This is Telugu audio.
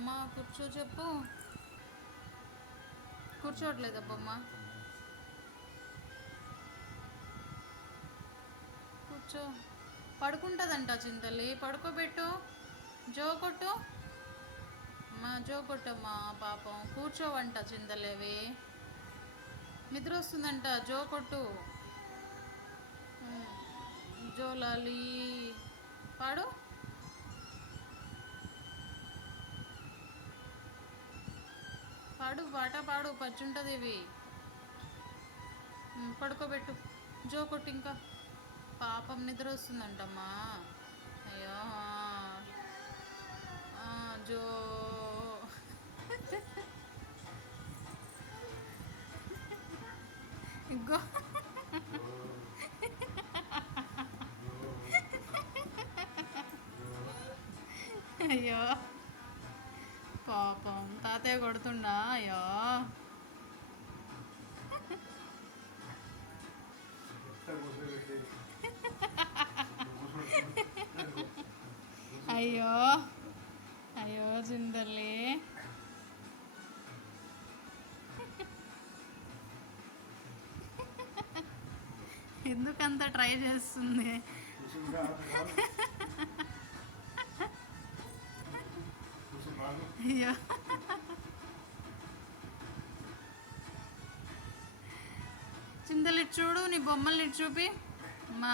బొమ్మ కూర్చో చెప్పు. కూర్చోవట్లేదా బొమ్మ? కూర్చో. పడుకుంటుందంట చింతల్లి, పడుకోబెట్టు. జో కొట్టు అమ్మా, జో కొట్టమ్మా. పాపం కూర్చోవంట చింతలేవి, నిద్ర వస్తుందంట. జో కొట్టు. జోలాలి పాడు. పాడు పాట పాడు, పచ్చుంటుంది ఇవి. పడుకోబెట్టు. జో కొట్టు ఇంకా. పాపం నిద్ర వస్తుందంటమ్మా. అయ్యో జో. ఇంకో అయ్యో పాపం తాతయ్య కొడుతుండా? అయ్యో అయ్యో అయ్యో చింతల్లి. ఎందుకంత ట్రై చేస్తుంది? అయ్యో చింతలు ఇటు చూడు, నీ బొమ్మల్ని ఇటు చూపి అమ్మా.